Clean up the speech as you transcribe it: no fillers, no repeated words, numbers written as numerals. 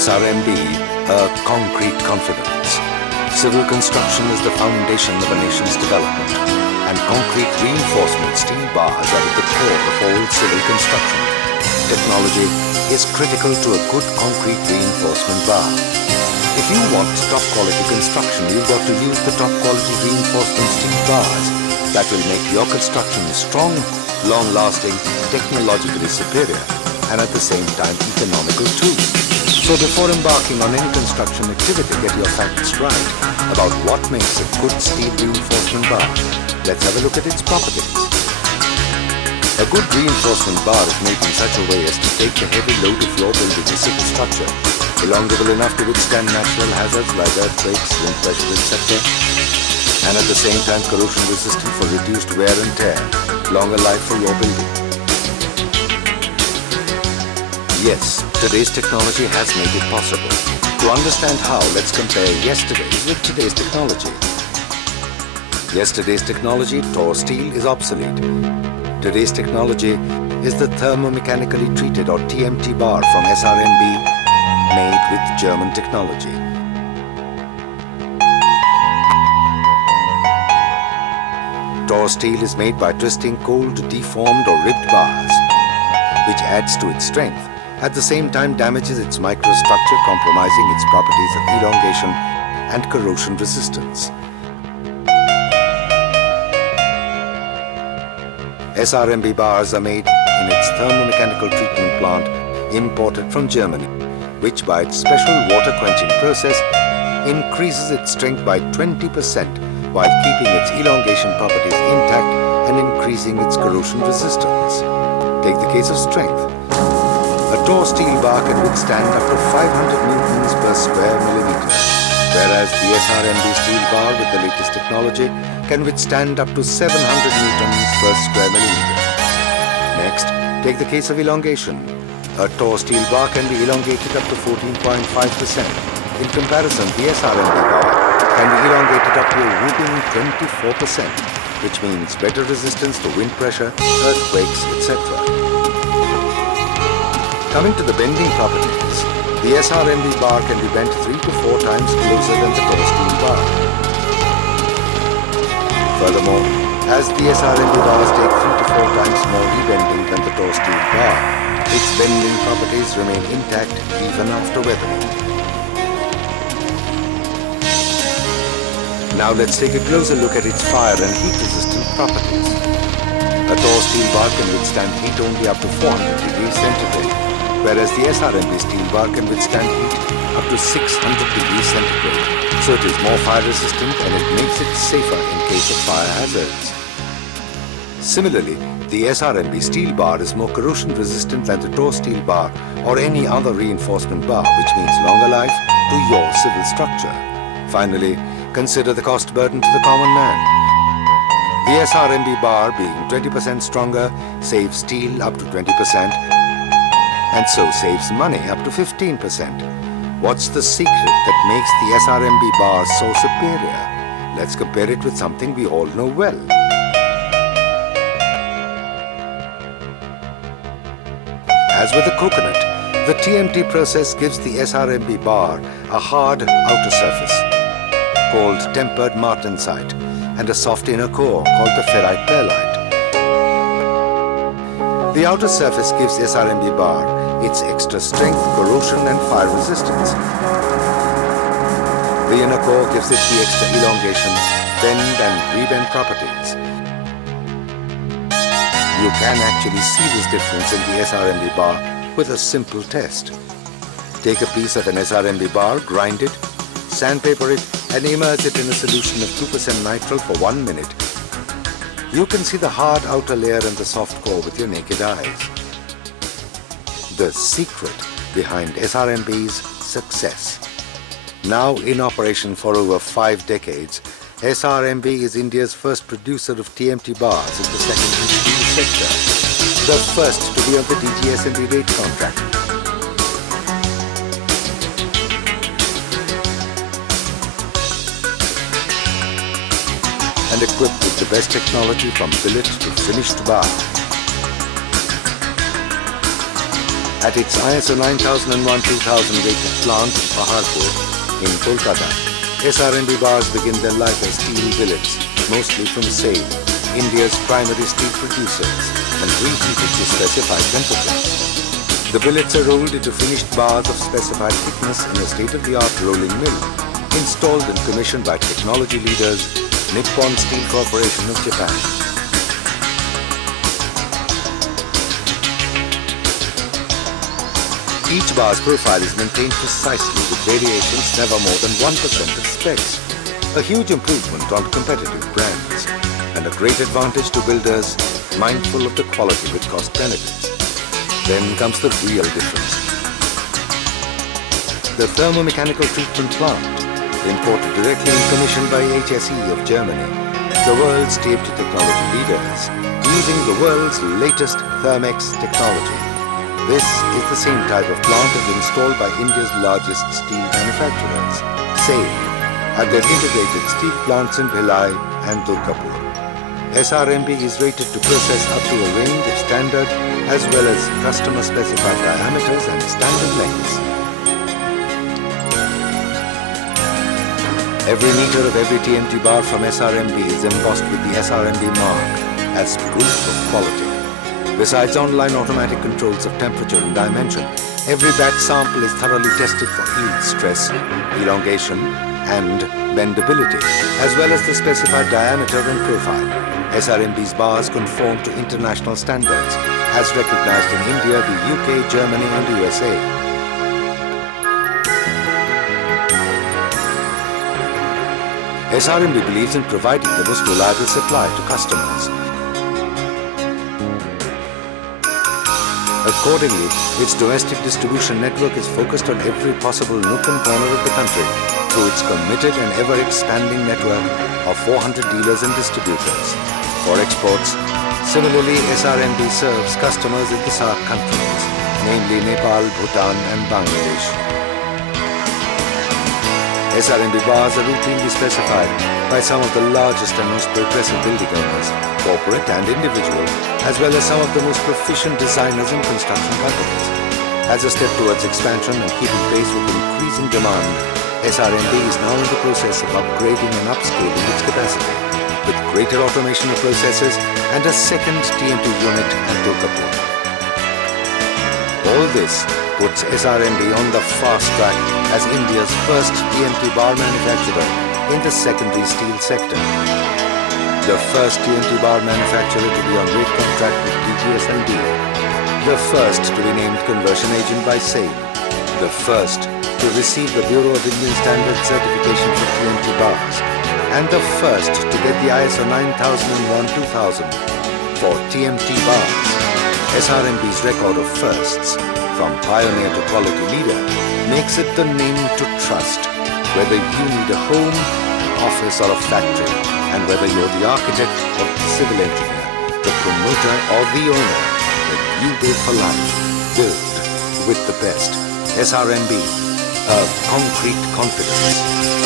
Srmb, a concrete confidence. Civil construction is the foundation of a nation's development, and concrete reinforcement steel bars are at the core of all civil construction. Technology is critical to a good concrete reinforcement bar. If you want top quality construction, you've got to use the top quality reinforcement steel bars that will make your construction strong, long-lasting, technologically superior, and at the same time economical too. So before embarking on any construction activity, get your facts right about what makes a good steel reinforcement bar. Let's have a look at its properties. A good reinforcement bar is made in such a way as to take the heavy load of your building's civil structure, elongable enough to withstand natural hazards like earthquakes, wind pressure, etc., and at the same time corrosion resistant for reduced wear and tear, longer life for your building. Yes, today's technology has made it possible. To understand how, let's compare yesterday's with today's technology. Yesterday's technology, Tor steel, is obsolete. Today's technology is the thermomechanically treated or TMT bar from Srmb, made with German technology. Tor steel is made by twisting cold, deformed or ribbed bars, which adds to its strength. At the same time damages its microstructure, compromising its properties of elongation and corrosion resistance. Srmb bars are made in its thermomechanical treatment plant imported from Germany, which by its special water quenching process increases its strength by 20% while keeping its elongation properties intact and increasing its corrosion resistance. Take the case of strength. A Tor steel bar can withstand up to 500 newtons per square millimeter, whereas the Srmb steel bar with the latest technology can withstand up to 700 newtons per square millimeter. Next, take the case of elongation. A Tor steel bar can be elongated up to 14.5%. In comparison, the Srmb bar can be elongated up to a whopping 24%, which means better resistance to wind pressure, earthquakes, etc. Coming to the bending properties, the Srmb bar can be bent 3 to 4 times closer than the Tor steel bar. Furthermore, as the Srmb bars take 3 to 4 times more rebending than the Tor steel bar, its bending properties remain intact even after weathering. Now let's take a closer look at its fire and heat resistant properties. A Tor steel bar can withstand heat only up to 400 degrees centigrade, whereas the Srmb steel bar can withstand heat up to 600 degrees centigrade, so it is more fire resistant and it makes it safer in case of fire hazards. Similarly, the Srmb steel bar is more corrosion resistant than the Tor steel bar or any other reinforcement bar, which means longer life to your civil structure. Finally, consider the cost burden to the common man. The Srmb bar, being 20% stronger, saves steel up to 20%, and so saves money up to 15%. What's the secret that makes the Srmb bar so superior? Let's compare it with something we all know well. As with the coconut, the TMT process gives the Srmb bar a hard outer surface called tempered martensite and a soft inner core called the ferrite perlite. The outer surface gives Srmb bar its extra strength, corrosion and fire resistance. The inner core gives it the extra elongation, bend and rebend properties. You can actually see this difference in the Srmb bar with a simple test. Take a piece of an Srmb bar, grind it, sandpaper it and immerse it in a solution of 2% nitrile for 1 minute. You can see the hard outer layer and the soft core with your naked eyes. The secret behind Srmb's success. Now in operation for over 5 decades, Srmb is India's first producer of TMT bars in the secondary steel sector, the first to be on the DGS&D rate contract. And equipped with the best technology from billet to finished bar. At its ISO 9001-2000 rated plant in Paharpur in Kolkata, Srmb bars begin their life as steel billets, mostly from SAIL, India's primary steel producers, and reheated to specified temperatures. The billets are rolled into finished bars of specified thickness in a state-of-the-art rolling mill, installed and commissioned by technology leaders Nippon Steel Corporation of Japan. Each bar's profile is maintained precisely with variations never more than 1% of specs, a huge improvement on competitive brands, and a great advantage to builders mindful of the quality with cost benefits. Then comes the real difference. The thermomechanical treatment plant, imported directly and commissioned by HSE of Germany, the world's taped technology leaders, using the world's latest Thermex technology. This is the same type of plant as installed by India's largest steel manufacturers, SAIL, at their integrated steel plants in Bhilai and Durgapur. Srmb is rated to process up to a range of standard as well as customer-specified diameters and standard lengths. Every meter of every TMT bar from Srmb is embossed with the Srmb mark as proof of quality. Besides online automatic controls of temperature and dimension, every batch sample is thoroughly tested for yield stress, elongation, and bendability, as well as the specified diameter and profile. Srmb's bars conform to international standards, as recognized in India, the UK, Germany, and USA. Srmb believes in providing the most reliable supply to customers. Accordingly, its domestic distribution network is focused on every possible nook and corner of the country through its committed and ever-expanding network of 400 dealers and distributors. For exports, similarly, Srmb serves customers in the SAARC countries, namely Nepal, Bhutan, and Bangladesh. Srmb bars are routinely specified by some of the largest and most progressive building owners, corporate and individual, as well as some of the most proficient designers and construction companies. As a step towards expansion and keeping pace with increasing demand, Srmb is now in the process of upgrading and upscaling its capacity, with greater automation of processes and a second TMT unit at Durgapur. All this puts Srmb on the fast track as India's first TMT bar manufacturer in the secondary steel sector. The first TMT bar manufacturer to be on rate contract with DGS&D. The first to be named conversion agent by SAIL. The first to receive the Bureau of Indian Standards certification for TMT bars. And the first to get the ISO 9001-2000 for TMT bars. Srmb's record of firsts, from pioneer to quality leader, makes it the name to trust, whether you need a home, an office or a factory, and whether you're the architect or the civil engineer, the promoter or the owner, that you build for life, build with the best. Srmb, a concrete confidence.